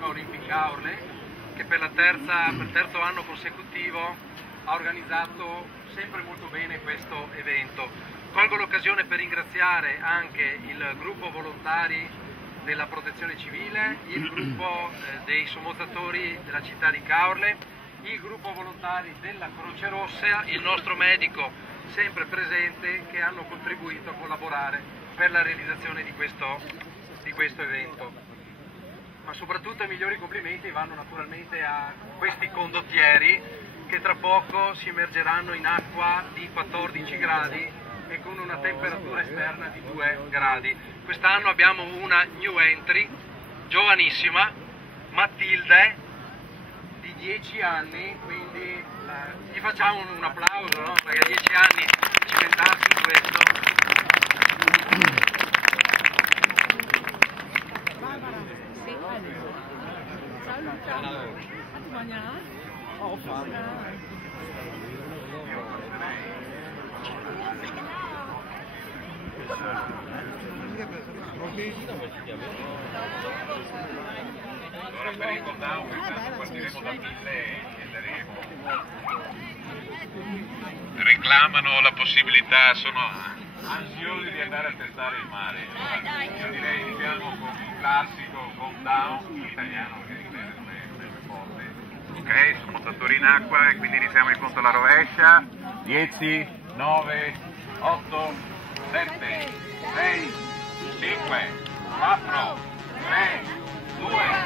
Sportiva Olimpica Aurle, che per il terzo anno consecutivo ha organizzato sempre molto bene questo evento. Colgo l'occasione per ringraziare anche il gruppo volontari della Protezione Civile, il gruppo dei sommozzatori della città di Caorle, il gruppo volontari della Croce Rossa, il nostro medico sempre presente, che hanno contribuito a collaborare per la realizzazione di questo evento. Ma soprattutto i migliori complimenti vanno naturalmente a questi condottieri che tra poco si immergeranno in acqua di 14 gradi e con una temperatura esterna di 2 gradi. Quest'anno abbiamo una new entry, giovanissima, Matilde, di 10 anni, quindi gli facciamo un applauso, no? Perché a 10 anni cimentarsi in questo. Allora per il countdown intanto partiremo da 1000 e scenderemo. Reclamano la possibilità, sono ansiosi di andare a testare il mare. Io direi iniziamo con il classico countdown italiano che non è forte. Ok, sommozzatori in acqua e quindi iniziamo il conto alla rovescia. 10, 9, 8, 7, 6, 5, 4, 3, 2,